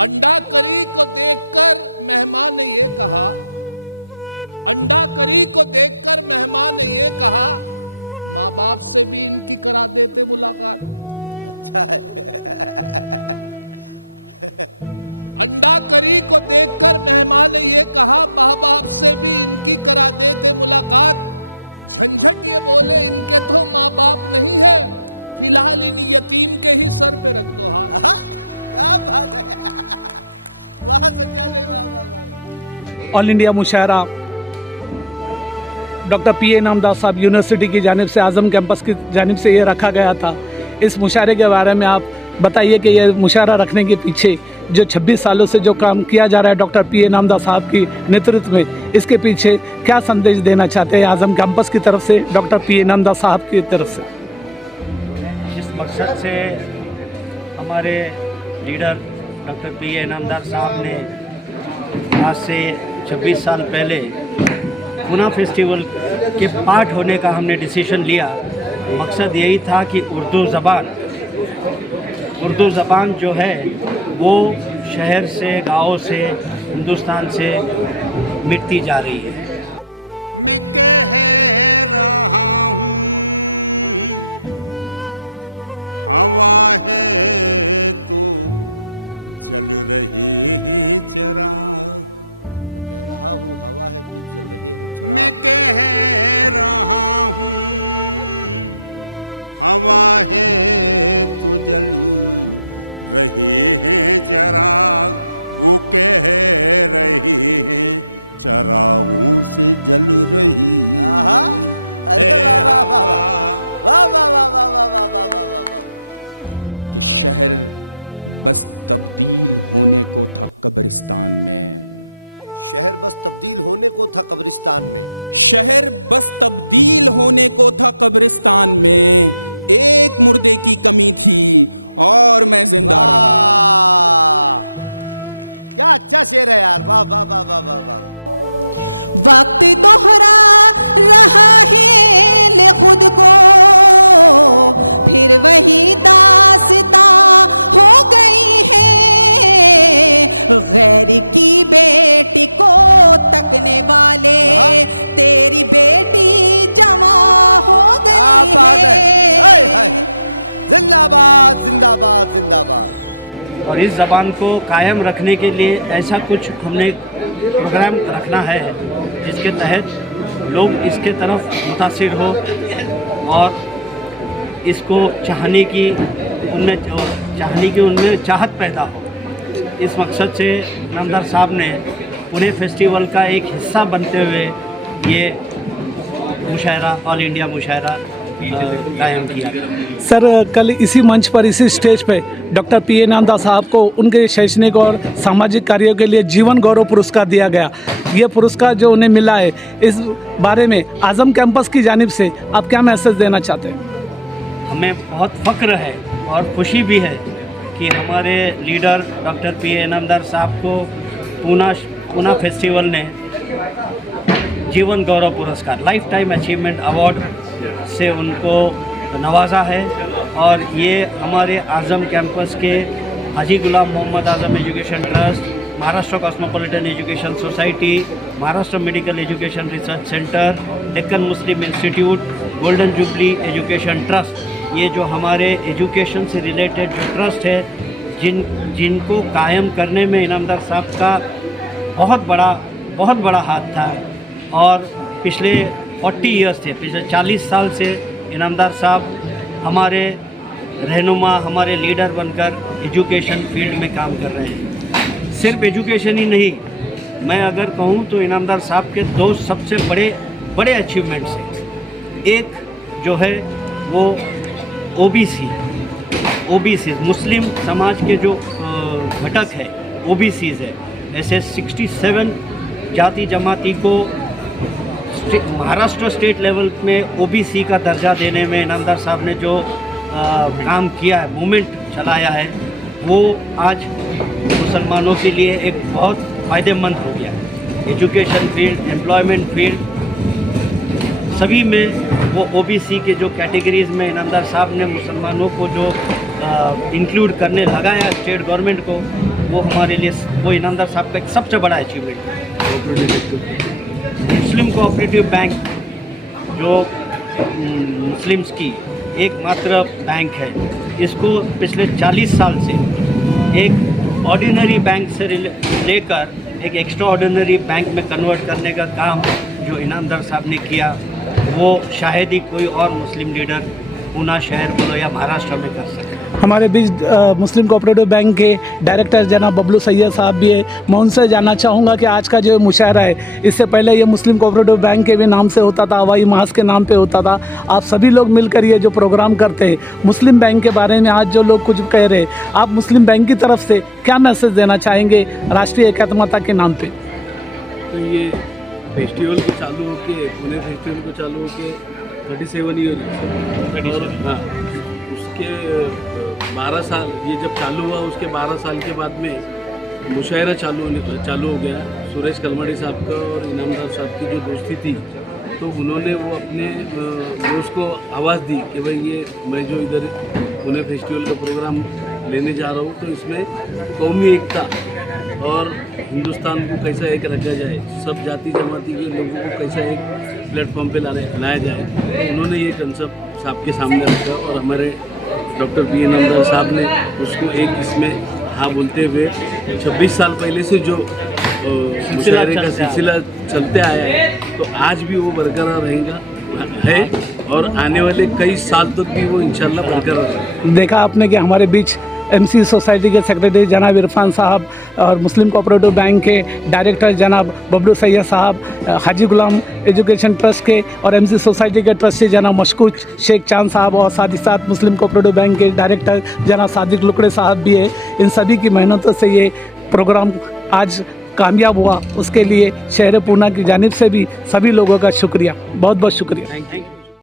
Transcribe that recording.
अंडा करी को देखकर मेहमान ने ये कहा, अंडा करी को देखकर मेहमान ने ये कहा, माँ बाप से भी इनकी करा देते मुलाकात। अच्छा है। अंडा करी को देखकर मेहमान ने ये कहा, माँ बाप से भी इनकी करा देते मुलाकात। झंझट ये बोले, इनके तो माँ बाप नहीं है, फिलहाल इन यतीम के ही सर पे रख दो हाथ। क्या बात है, वाह संजय भाई, वाह वाह वाह। ऑल इंडिया मुशायरा डॉक्टर पी इनामदार साहब यूनिवर्सिटी की जानिब से, आज़म कैंपस की जानिब से ये रखा गया था। इस मुशायरे के बारे में आप बताइए कि ये मुशायरा रखने के पीछे जो 26 सालों से जो काम किया जा रहा है डॉक्टर पी इनामदार साहब की नेतृत्व में, इसके पीछे क्या संदेश देना चाहते हैं आज़म कैंपस की तरफ से, डॉक्टर पी इनामदार साहब की तरफ से? जिस मकसद से हमारे लीडर डॉक्टर पी इनामदार साहब ने आज से 26 साल पहले पूना फेस्टिवल के पार्ट होने का हमने डिसीजन लिया, मकसद यही था कि उर्दू ज़बान जो है वो शहर से, गाँव से, हिंदुस्तान से मिटती जा रही है। मैं कह रहा हूँ हवा है तो जल रहे हैं चिराग, कह रहा हूँ हवा है तो जल रहे हैं चिराग। मैं कह रहा हूँ हवा है तो जल रहे हैं चिराग, वो कह रहे हैं चिरागों से जल रही अरे वाह वाह वाह वाह वाह वाह वाह वाह वाह वाह वाह वाह वाह। कि शहर बस तब्दील होने को था कब्रिस्तान में, शहर बस तब्दील होने को था कब्रिस्तान में, शहर बस तब्दील होने को था कब्रिस्तान में, एक मुर्दे की कमी थी और मैं जिंदा रहा। क्या अच्छा शेर है यार, वाह वाह वाह वाह वाह वाह। वक्त दोहरा रहा है ले खुद को, फिर वही दास्ता हो गई है, गैर की बेटी को तकने वाले तेरी बेटी जमा हो गई है। जिंदाबाद जिंदाबाद जिंदाबाद। और इस ज़बान को कायम रखने के लिए ऐसा कुछ हमने प्रोग्राम रखना है जिसके तहत लोग इसके तरफ मुतासिर हो और इसको चाहने की उनमें चाहत पैदा हो। इस मकसद से इनामदार साहब ने पूरे फेस्टिवल का एक हिस्सा बनते हुए ये मुशायरा, ऑल इंडिया मुशायरा कायम किया। सर, कल इसी मंच पर, इसी स्टेज पे डॉक्टर पी इनामदार साहब को उनके शैक्षणिक और सामाजिक कार्यों के लिए जीवन गौरव पुरस्कार दिया गया। ये पुरस्कार जो उन्हें मिला है, इस बारे में आज़म कैंपस की जानिब से आप क्या मैसेज देना चाहते हैं? हमें बहुत फ़ख्र है और खुशी भी है कि हमारे लीडर डॉक्टर पी इनामदार साहब को पूना फेस्टिवल ने जीवन गौरव पुरस्कार, लाइफ टाइम अचीवमेंट अवार्ड से उनको नवाजा है। और ये हमारे आज़म कैंपस के Haji Ghulam Mohammad Azam education trust, Maharashtra cosmopolitan education society, Maharashtra medical education research centre, Deccan Muslim institute, golden jubilee education trust, ये जो हमारे एजुकेशन से रिलेटेड जो ट्रस्ट है, जिनको कायम करने में इनामदार साहब का बहुत बड़ा हाथ था। और पिछले 40 ईयर्स से, पिछले 40 साल से इनामदार साहब हमारे रहनुमा, हमारे लीडर बनकर एजुकेशन फील्ड में काम कर रहे हैं। सिर्फ एजुकेशन ही नहीं, मैं अगर कहूँ तो इनामदार साहब के दो सबसे बड़े अचीवमेंट्स हैं। एक जो है वो ओबीसी मुस्लिम समाज के जो घटक है ओबीसीज़ है, ऐसे 67 जाति जमाती को महाराष्ट्र स्टेट लेवल में ओबीसी का दर्जा देने में इनामदार साहब ने जो काम किया है, मूवमेंट चलाया है, वो आज मुसलमानों के लिए एक बहुत फ़ायदेमंद हो गया है। एजुकेशन फील्ड, एम्प्लॉयमेंट फील्ड, सभी में वो ओबीसी के जो कैटेगरीज़ में इनामदार साहब ने मुसलमानों को जो इंक्लूड करने लगा है स्टेट गवर्नमेंट को, वो हमारे लिए वो इनामदार साहब का एक सबसे बड़ा अचीवमेंट है। मुस्लिम कोऑपरेटिव बैंक जो मुस्लिम्स की एकमात्र बैंक है, इसको पिछले 40 साल से एक ऑर्डिनरी बैंक से लेकर एक एक्स्ट्रा ऑर्डिनरी बैंक में कन्वर्ट करने का काम जो इनामदार साहब ने किया, वो शायद ही कोई और मुस्लिम लीडर पूना शहर को या महाराष्ट्र में कर सके। हमारे बीच मुस्लिम कोऑपरेटिव बैंक के डायरेक्टर जनाब बबलू सैयद साहब भी है। मैं उनसे जानना चाहूँगा कि आज का जो मुशायरा है, इससे पहले ये मुस्लिम कोऑपरेटिव बैंक के भी नाम से होता था, हवाई महाज के नाम पे होता था। आप सभी लोग मिलकर ये जो प्रोग्राम करते हैं मुस्लिम बैंक के बारे में, आज जो लोग कुछ कह रहे हैं, आप मुस्लिम बैंक की तरफ से क्या मैसेज देना चाहेंगे राष्ट्रीय एकात्मता के नाम पर? तो ये फेस्टिवल को चालू होके, पुणे फेस्टिवल को चालू होके 37 ईयर, हाँ, उसके 12 साल, ये जब चालू हुआ उसके 12 साल के बाद में मुशायरा चालू हो गया। सुरेश कलमड़ी साहब का और इनामदार साहब की जो दोस्ती थी, तो उन्होंने वो अपने दोस्त को आवाज़ दी कि भाई ये मैं जो इधर पुणे फेस्टिवल का प्रोग्राम लेने जा रहा हूँ, तो इसमें कौमी एकता और हिंदुस्तान को कैसा एक रखा जाए, सब जाति जमाती के लोगों को कैसा एक प्लेटफॉर्म पे लाया जाए, तो उन्होंने ये कंसेप्ट साहब के सामने रखा और हमारे डॉक्टर पी इनामदार साहब ने उसको एक इसमें हाँ बोलते हुए 26 साल पहले से जो मुशायरे का सिलसिला चलते आया है, तो आज भी वो बरकरार रहेगा है और आने वाले कई साल तक भी वो इंशाल्लाह बरकरार रहेगा। देखा आपने कि हमारे बीच एमसी सोसाइटी के सेक्रेटरी जनाब इरफान साहब और मुस्लिम कोऑपरेटिव बैंक के डायरेक्टर जनाब बबलू सैयद साहब, हाजी गुलाम एजुकेशन ट्रस्ट के और एमसी सोसाइटी के ट्रस्टी जनाब मशकूर शेख चांद साहब और साथ ही साथ मुस्लिम कोऑपरेटिव बैंक के डायरेक्टर जनाब सादिक लुकड़े साहब भी है। इन सभी की मेहनतों से ये प्रोग्राम आज कामयाब हुआ, उसके लिए शहर पूना की जानिब से भी सभी लोगों का शुक्रिया, बहुत बहुत शुक्रिया। Thank you.